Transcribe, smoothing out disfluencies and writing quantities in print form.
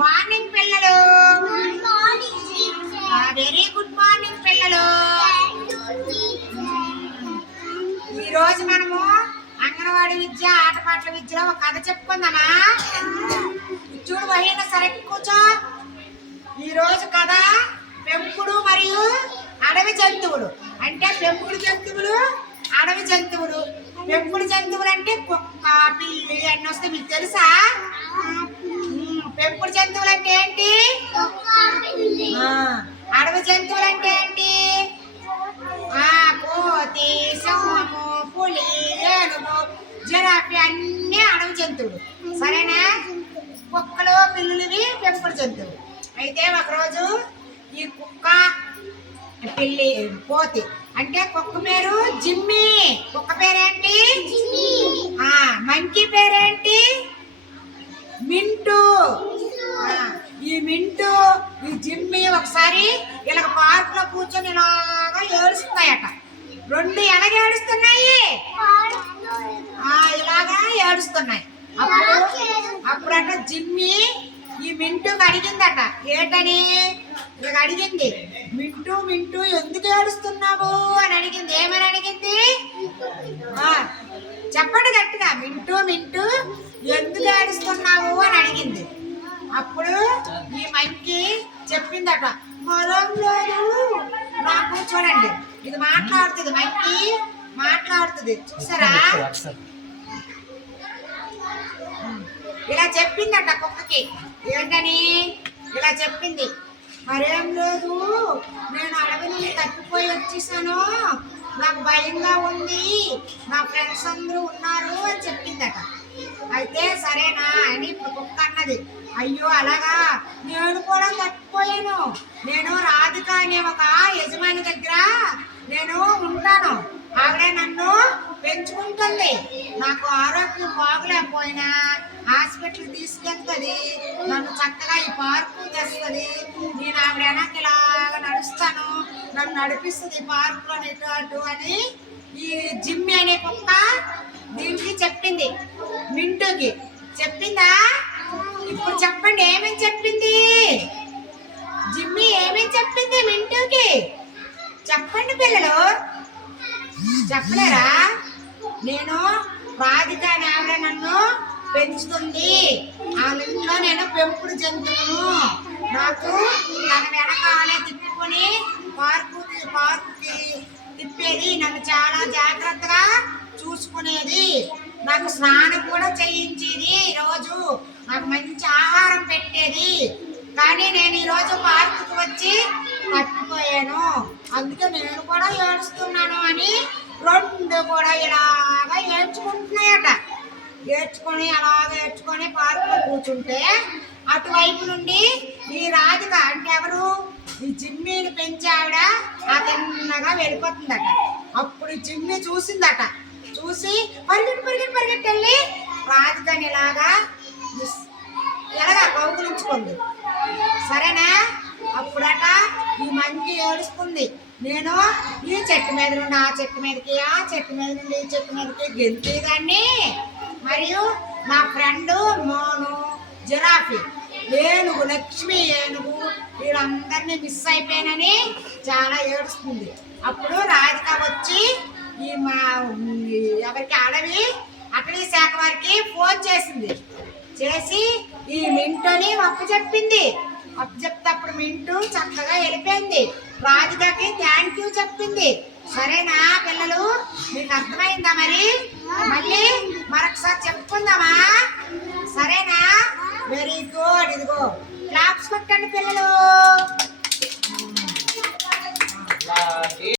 Morning పిల్లలు. Very good morning పిల్లలు. ఈరోజు మనము అంగన్వాడీ విద్య ఆటపాటల విద్యలో ఒక కథ చెప్పుకుందామా? చూడు వహిన సరే కూర్చో. ఈరోజు కథ పెంపుడు మరియు అడవి జంతువులు. అంటే పెంపుడు జంతువులు, అడవి జంతువులు. పెంపుడు జంతువులు అంటే కుక్క, పిల్లి అన్నీ వస్తాయి. మీకు తెలుసా? పెంపుడు జంతువులు అంటే ఏంటి? అడవి జంతువులు అంటే ఏంటి? కోతి, సింహము, పులి, ఏనుగు, జిరాఫీ అన్నీ అడవి జంతువులు. సరేనా? కుక్కలు, పిల్లులవి పెంపుడు జంతువులు. అయితే ఒకరోజు ఈ కుక్క, పిల్లి, కోతి అంటే కుక్క పేరు జిమ్మీ. కుక్క పేరేంటి? మంకీ పేరేంటి? మింటూ. ఈ మింటూ, ఈ జిమ్మీ ఒకసారి ఇలా పార్క్ లో కూర్చొని ఇలాగా ఏడుస్తున్నాయట. రెండు ఎలాగ ఏడుస్తున్నాయి? ఇలాగా ఏడుస్తున్నాయి. అప్పుడట జిమ్మీ ఈ మింటూకి అడిగిందట. ఏంటని ఇక అడిగింది, మింటూ మింటూ ఎందుకు ఏడుస్తున్నావు అని అడిగింది. ఏమని అడిగింది? చెప్పండి గట్టిగా. మింటూ మింటూ ఎందుకు ఏడుస్తున్నావు అని అడిగింది. అప్పుడు ఈ మంకీ చెప్పిందట, మరం లేదు నాకు. చూడండి, ఇది మాట్లాడుతుంది. మంకీ మాట్లాడుతుంది, చూసారా? ఇలా చెప్పిందట కుక్కకి. ఏంటని ఇలా చెప్పింది, మరేం లేదు, నేను అడవి నుండి తప్పిపోయి వచ్చేసాను, నాకు భయంగా ఉంది, నా ఫ్రెండ్స్ అందరూ ఉన్నారు అని చెప్పిందట. అయితే సరేనా అని ఇప్పుడు కుక్క అన్నది, అయ్యో అలాగా, నేను కూడా తప్పిపోయాను. నేను రాధిక అనే ఒక యజమాని దగ్గర నేను ఉంటాను. ఆవిడే నన్ను పెంచుకుంటుంది. నాకు ఆరోగ్యం బాగులేకపోయినా హాస్పిటల్కి తీసుకెళ్తుంది, నన్ను చక్కగా ఈ పార్కు తెస్తుంది. నేను ఆవిడ వెనక్కి ఇలాగా నడుస్తాను, నన్ను నడిపిస్తుంది పార్కులో ఇటు అటు అని ఈ జిమ్మీ అనే కుక్క దీనికి చెప్పింది. మింటూకి చెప్పిందా? ఇప్పుడు చెప్పండి, ఏమేమి చెప్పింది జిమ్మీ? ఏమేమి చెప్పింది మింటూకి? చెప్పండి పిల్లలు, చెప్పలేరా? నేను రాధిక అనే ఆవిడ నన్ను పెంచుతుంది, వాళ్ళ ఇంట్లో నేను పెంపుడు జంతువును, నాకు తన వెనకాలే తిప్పుకొని పార్కుకి తిప్పేది, నన్ను చాలా జాగ్రత్తగా చూసుకునేది, నాకు స్నానం కూడా చేయించేది, ఈరోజు నాకు మంచి ఆహారం పెట్టేది. కానీ నేను ఈరోజు పార్కుకి వచ్చి తప్పిపోయాను, అందుకే నేను కూడా ఏడుస్తున్నాను అని రెండు కూడా ఇలాగా ఏడ్చుకుంటున్నాయట. ఏడ్చుకొని అలాగ ఏడ్చుకొని పార్కులో కూర్చుంటే అటువైపు నుండి ఈ రాధిక అంటే ఎవరు? ఈ జిమ్మీని పెంచావిడ ఆ తిన్నగా వెళ్ళిపోతుందట. అప్పుడు జిమ్మీ చూసిందట. చూసి పరిగెట్టి వెళ్ళి రాధికని ఇలాగా కౌగులించుకుంది. సరేనా? అప్పుడట ఈ మంకీ ఏడుస్తుంది, నేను ఈ చెట్టు మీద నుండి ఆ చెట్టు మీదకి, ఆ చెట్టు మీద నుండి ఈ చెట్టు మీదకి గెంతేదాన్ని, మరియు నా ఫ్రెండ్ మోను, జిరాఫీ, ఏనుగు, లక్ష్మి ఏనుగు, వీళ్ళందరినీ మిస్ అయిపోయానని చాలా ఏడుస్తుంది. అప్పుడు రాధిక వచ్చి ఈ ఎవరికి అటవీ శాఖ వారికి ఫోన్ చేసింది. చేసి ఈ మింటూని అప్పచెప్పింది. అప్పచెప్తే అప్పుడు మింటూ చక్కగా వెళ్ళిపోయింది. రాధికకి థ్యాంక్ యూ చెప్పింది. సరేనా పిల్లలు, మీకు అర్థమైందా? మరి మళ్ళీ మరొకసారి చెప్పుకుందామా? సరేనా? Very good. ఇదిగో క్లాప్స్ కొట్టండి పిల్లలు.